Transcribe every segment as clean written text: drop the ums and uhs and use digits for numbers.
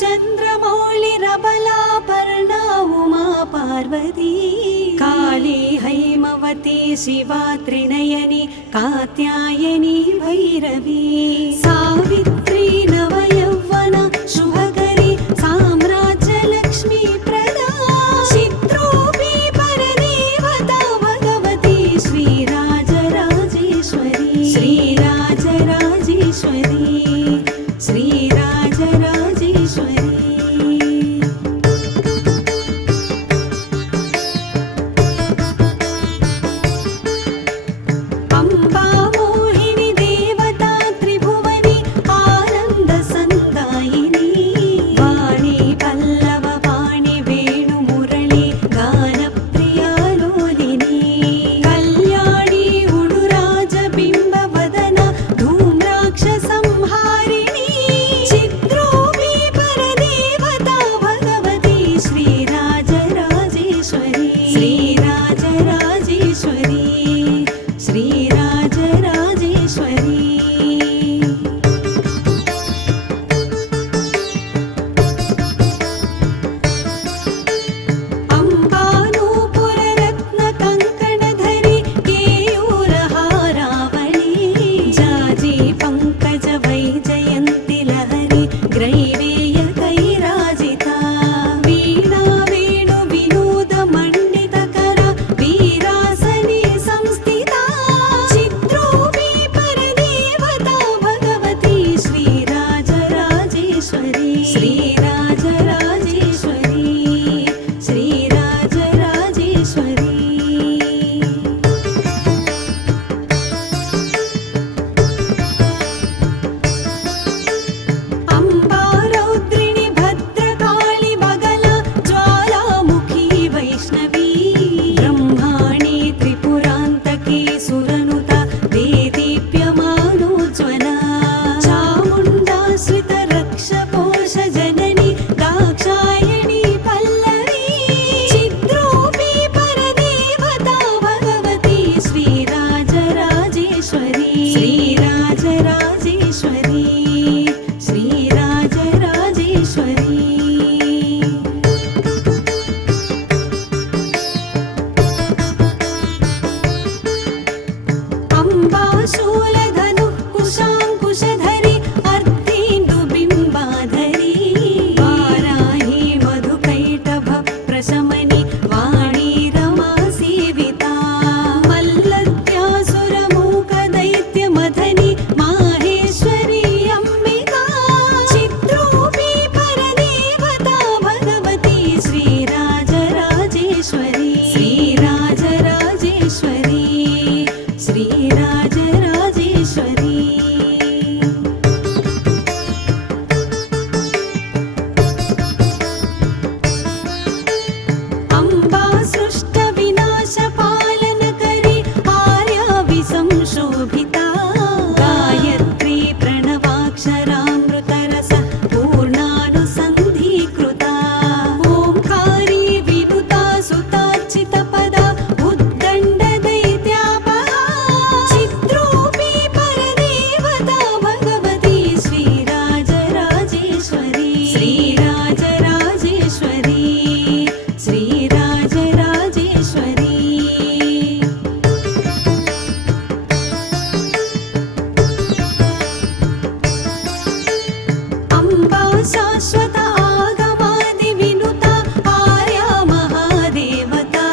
चन्द्रमौळिरबलापर्णा उमा पार्वती काली हैमवती शिवा त्रिनयनी कात्यायनी भैरवी सावित्री नवयौवना शुभकरी साम्राज्यलक्ष्मी प्रदा चित्रूपी परदेवता भगवती श्रीराजराजेश्वरी श्रीराजराजेश्वरी श्रीराजराजेश्वरी अम्बा मोहिनी देवता त्रिभुवनी आनन्दसन्दायिनी वाणी पल्लव वाणी वेणुमुरळी गानप्रिया लोलिनी कल्याणी उडुराजबिम्बवदना धूम्राक्षसंहारिणी चित्रूपी परदेवता भगवती श्रीराजराजेश्वरी श्रीराजराजेश्वरी श्रीराजराजेश्वरी अम्बानूपुररत्नकङ्कणधरी केयूरहारावळी जाजी पङ्कज वैजयन्ति लहरी ग्रैवेयकैराजिता वीणा वेणु विनोदमण्डितकरा वीरासने संस्थिता चित्रूपी परदेवता भगवती श्रीराजराजेश्वरी श्रीराजराजेश्वरी श्रीराजराजेश्वरी अम्बा रौद्रिणी भद्रकाळी बगला ज्वालामुखी वैष्णवी ब्रह्माणी त्रिपुरान्तकी सुरनुता देदीप्यमानोज्ज्वला चामुण्डाश्रितरक्षपोषजननी दाक्षायणी पल्लवी चित्रूपी परदेवता भगवती श्रीराजराजेश्वरी श्रीराजराजेश्वरी श्रीराजराजेश्वरी अम्बा शूलधनुः कुशाङ्कुशधरी अर्धेन्दुबिम्बाधरी वाराही मधुकैटभ प्रशमनी वाणी रमा सेविता मल्लद्यासुरमूकदैत्यमथनी माहेश्वरी अम्बिका चित्रूपी परदेवता भगवती श्रीराजराजेश्वरी श्रीराजराजेश्वरी श्रीराजराजेश्वरी अम्बा सृष्टविनाशपालनकरी आर्या विसंशोभिता गायत्री प्रणवाक्षरामृतरस पूर्णानुसन्धीकृता ओंकारी विनुता सुतार्चितपदा उद्दण्डदैत्यापहा चित्रूपी परदेवता भगवती श्रीराजराजेश्वरी श्रीराजराजेश्वरी श्रीराजराजेश्वरी अम्बा शाश्वत आगमादिविनुता आर्या महादेवता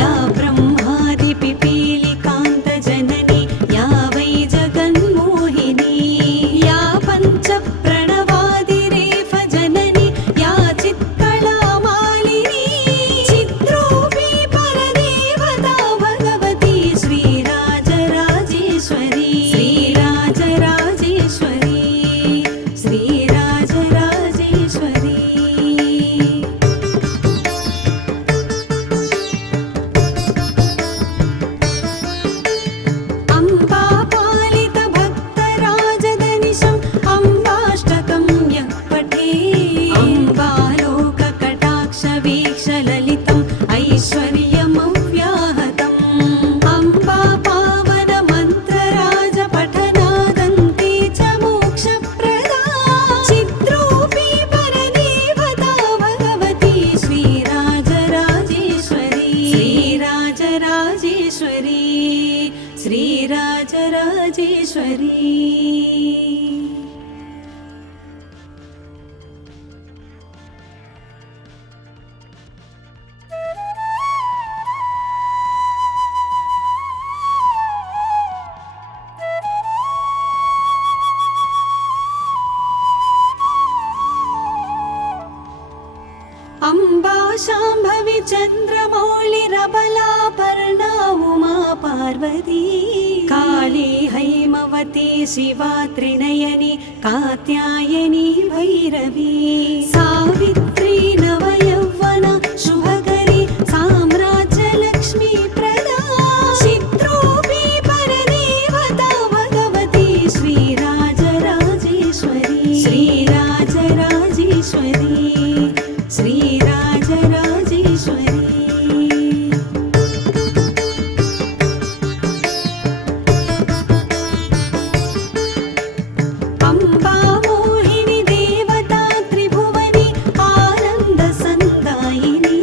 या ब्रह्मादिपिपीलिकान्तजननी या वै जगन्मोहिनी या पञ्चप्रणवादिरेफजननी या चित्कलामालिनी चित्रूपी परदेवता भगवती श्रीराजराजेश्वरी श्रीराजराजेश्वरी श्रीराजराजेश्वरी शाम्भवी चन्द्रमौळिरबलापर्णा उमा पार्वती काली हैमवती शिवा त्रिनयनी कात्यायनी भैरवी सावित्री नवयौवना शुभकरी साम्राज्यलक्ष्मी प्रदा चित्रोऽपि परदेवता भगवती श्रीराजराजेश्वरी श्रीराजराजेश्वरी श्रीराजराजेश्वरी अम्बा मोहिनी देवता त्रिभुवनी आनन्दसन्दायिनी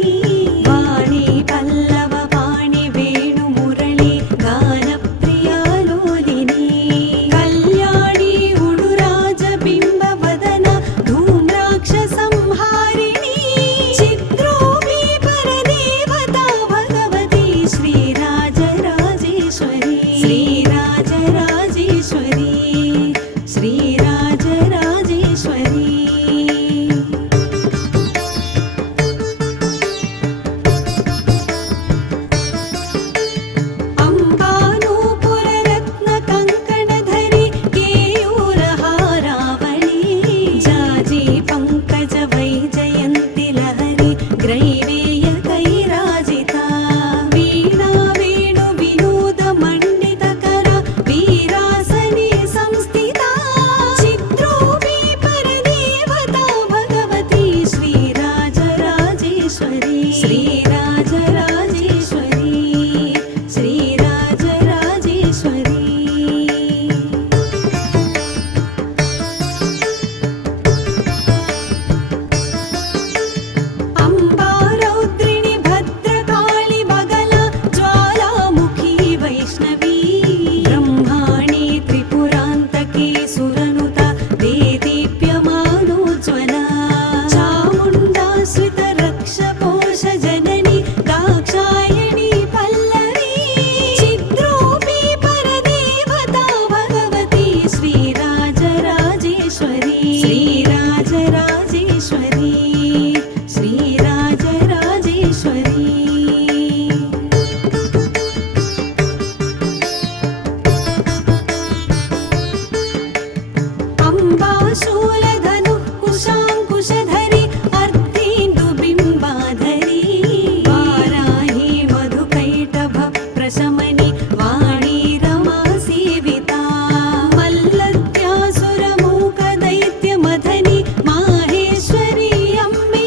वाणी पल्लव वाणी वेणुमुरळी गानप्रिया लोलिनी कल्याणी उडुराजबिम्बवदना धूम्राक्षसंहारिणी चित्रोऽपि परदेवता भगवती श्रीराजराजेश्वरी श्रीराजराजेश्वरी श्रीराजराजेश्वरी अम्बानूपुररत्नकङ्कणधरी केयूरहारावळी जाजी पङ्कज वैजयन्ति लहरी ग्रैवेयकैराजिता वीणा वेणु विनोदमण्डितकरा वीरासने संस्थिता चित्रोऽपि परदेवता भगवती श्रीराजराजेश्वरी श्रीराजराजेश्वरी श्रीराजराजेश्वरी अम्बा रौद्रिणी भद्रकाळी बगला ज्वालामुखी वैष्णवी ब्रह्माणी त्रिपुरान्तकी सुरनुता देदीप्यमानोज्ज्वला चामुण्डा श्रितरक्षपोष जननी दाक्षायणी पल्लवी चित्रोऽपि परदेवता भगवती श्रीराजराजेश्वरी श्रीराजराजेश्वरी श्रीराजराजेश्वरी अम्बा शूलधनुः कुशाङ्कुशधरी अर्धेन्दुबिम्बाधरी वाराही मधुकैटभ प्रशमनि वाणी रमा सेविता मल्लत्यासुरमूकदैत्यमथनि माहेश्वरी अम्बे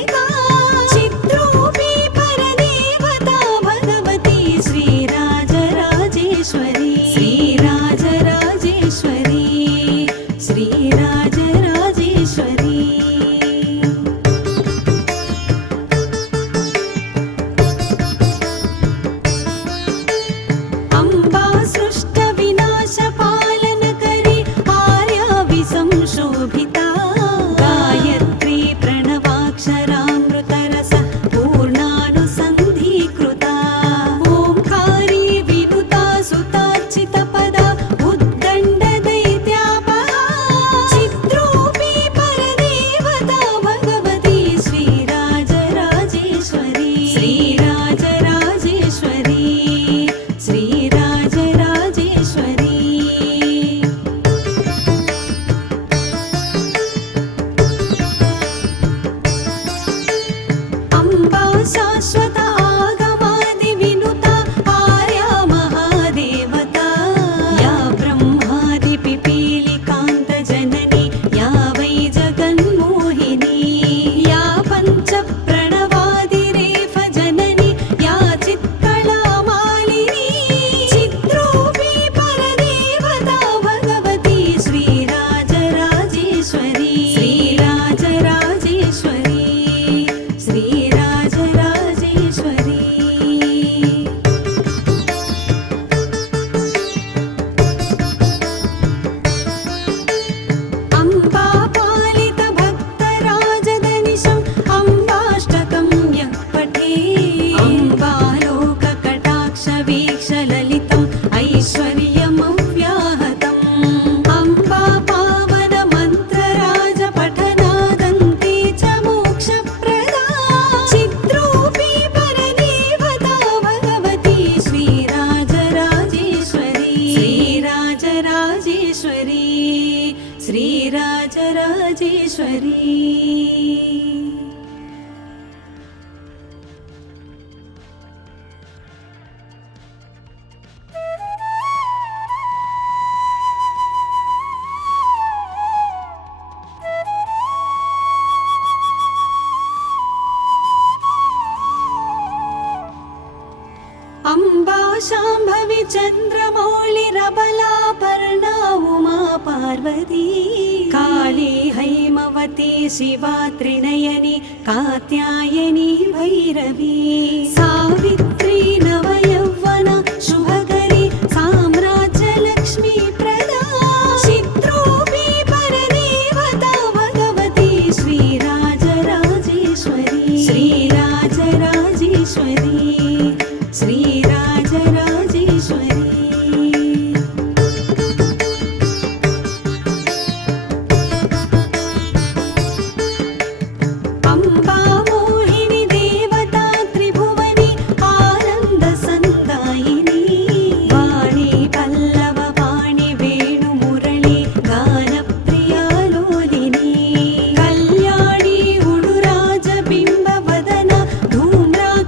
चन्द्रमौळिरबलापर्णा उमा पार्वती काली हैमवती शिवा त्रिनयनी कात्यायनी भैरवी सावित्री नवयौवन शुभकरी साम्राज्यलक्ष्मी प्रदा चित्रूपी परदेवता भगवती श्रीराजराजेश्वरी श्रीराजराजेश्वरी श्रीराजराजेश्वरी अम्बा मोहिनी देवता त्रिभुवनी आनन्दसन्दायिनी वाणी पल्लव वाणी वेणुमुरळी गानप्रिया लोलिनी कल्याणी उडुराजबिम्बवदना धूम्राक्षसंहारिणी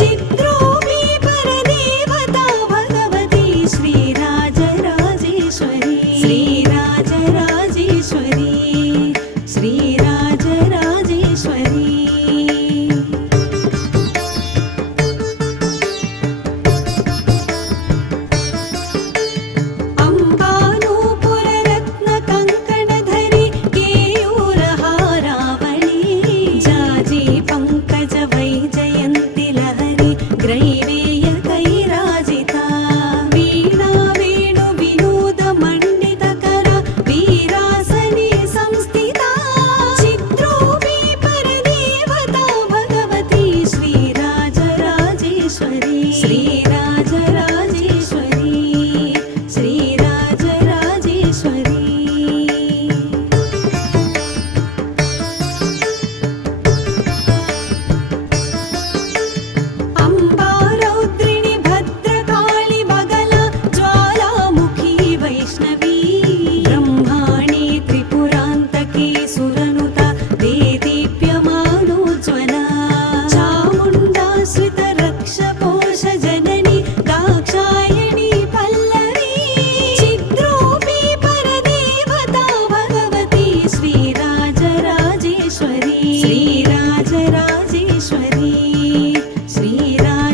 चित्रूपी परदेवता भगवती श्रीराजराजेश्वरी श्रीराजराजेश्वरी श्रीराजराजेश्वरी अम्बानूपुररत्नकङ्कणधरी केयूरहारावळी जाजी पङ्कजवैजयन्ति लहरी ग्रैवेयकैराजिता वीणा वेणुविनोदमण्डितकरा वीरासने संस्थिता चित्रूपी परदेवता भगवती श्रीराजराजेश्वरी श्रीराजराजेश्वरी श्रीराजराजेश्वरी अम्बा रौद्रिणी भद्रकाळी बगला ज्वालामुखी वैष्णवी ब्रह्माणी त्रिपुरान्तकी सुरनुता देदीप्यमानोज्ज्वला चामुण्डाश्रितरक्षपोषजननी दाक्षायणी पल्लवी चिद्रूपी परदेवता भगवती श्रीराजराजेश्वरी श्रीराजराजेश्वरी श्रीराजराजेश्वरी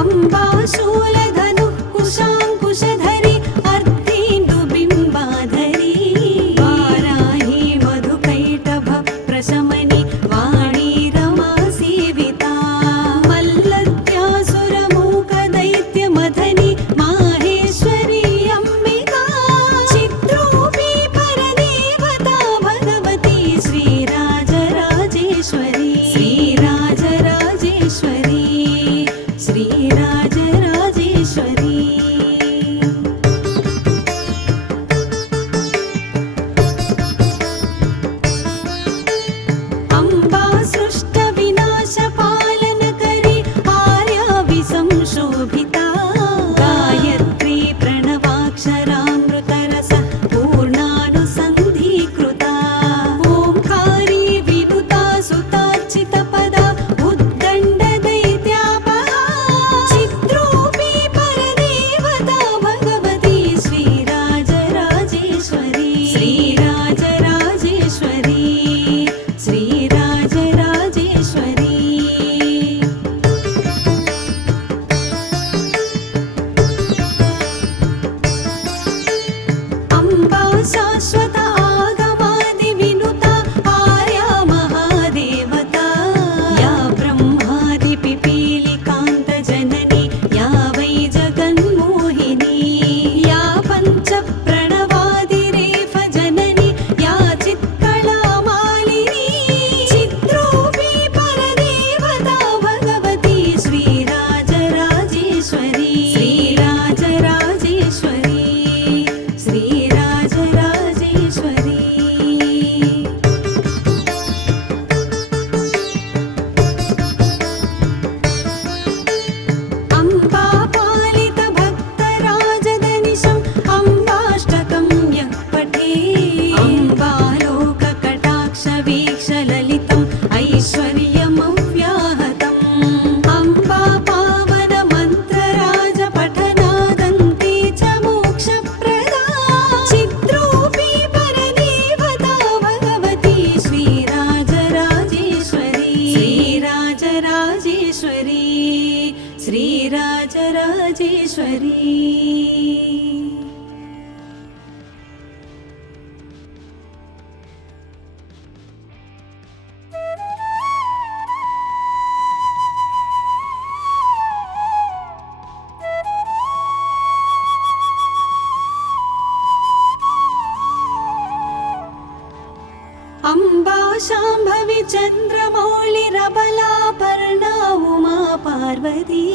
अम्बा शूलधनुः कुशाङ्कुशधरी अर्धेन्दुबिम्बाधरी वाराही मधुकैटभ प्रशमनि वाणी रमा सेविता मल्लत्यासुरमूकदैत्यमथनि माहेश्वरी अम्बिका चित्रूपी परदेवता भगवती श्रीराजराजेश्वरी श्रीराजराजेश्वरी श्रीराजराजेश्वरी अम्बा सृष्टविनाशपालनकरी आर्याविसंशोभिता गायत्री प्रणवाक्षरामृतरस पूर्णानुसन्धीकृता ओंकारी विनुता सुतार्चितपदा उद्दण्डदैत्यापहा चित्रूपी श्रीराजराजेश्वरी अम्बा शाम्भवी चन्द्रमौळिरबलापर्णा उमा पार्वती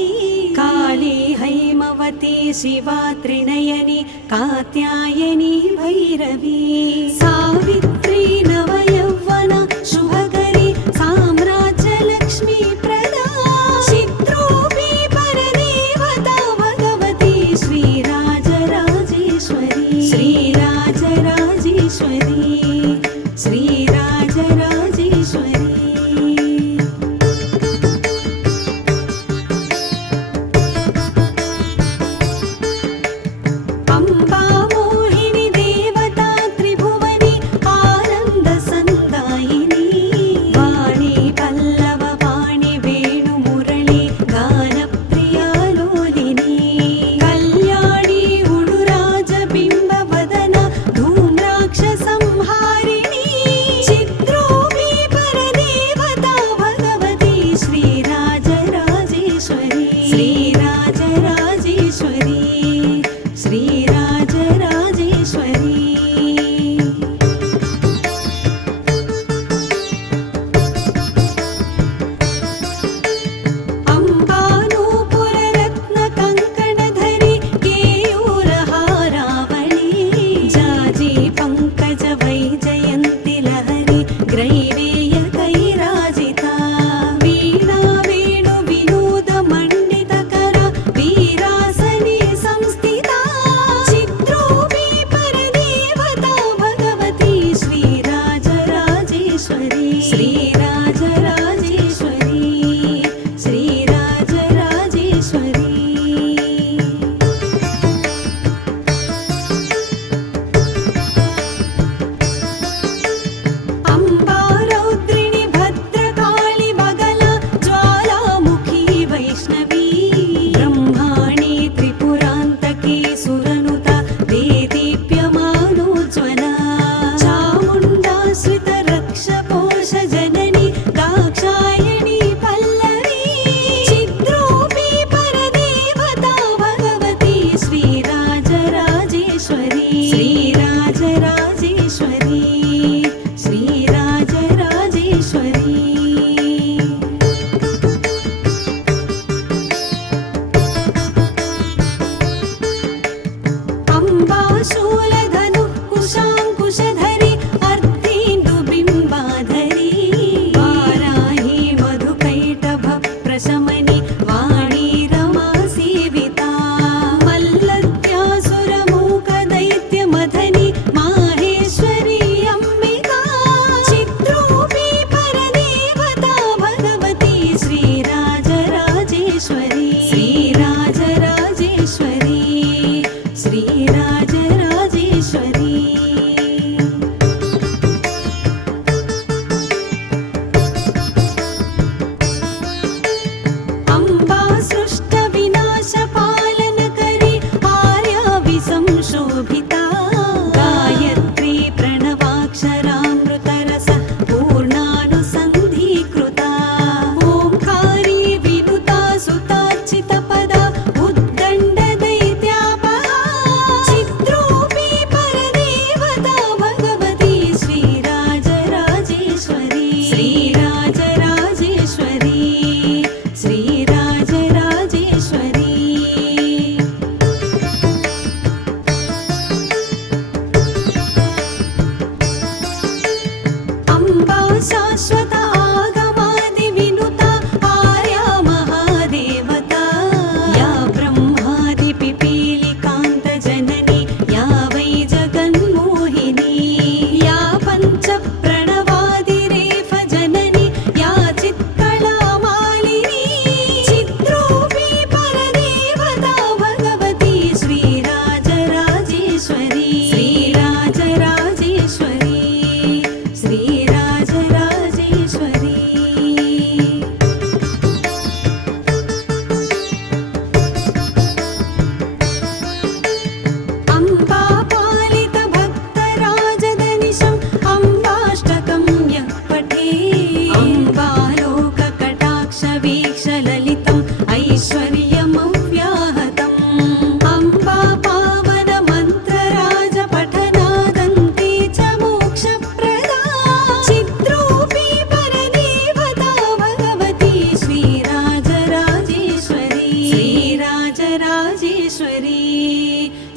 काली हैमवती शिवा त्रिनयनी कात्यायनी भैरवी सावित्री नवयौवना शुभकरी साम्राज्यलक्ष्मी प्रदा चित्रूपी परदेवता भगवती श्रीराजराजेश्वरी श्रीराजराजेश्वरी श्रीराजराजेश्वरी अम्बा मोहिनी देवता त्रिभुवनी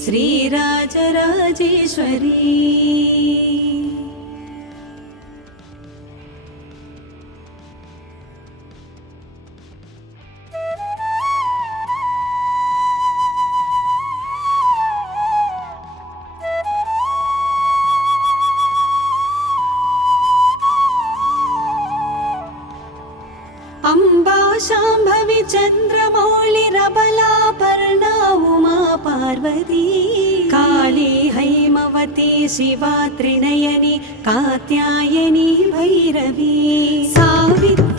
श्रीराजराजेश्वरी अम्बा शाम्भवी चन्द्रमौळिरबला पर्णा उमा पार्वती काली हैमवती शिवा त्रिनयनी कात्यायनी भैरवी सावित्री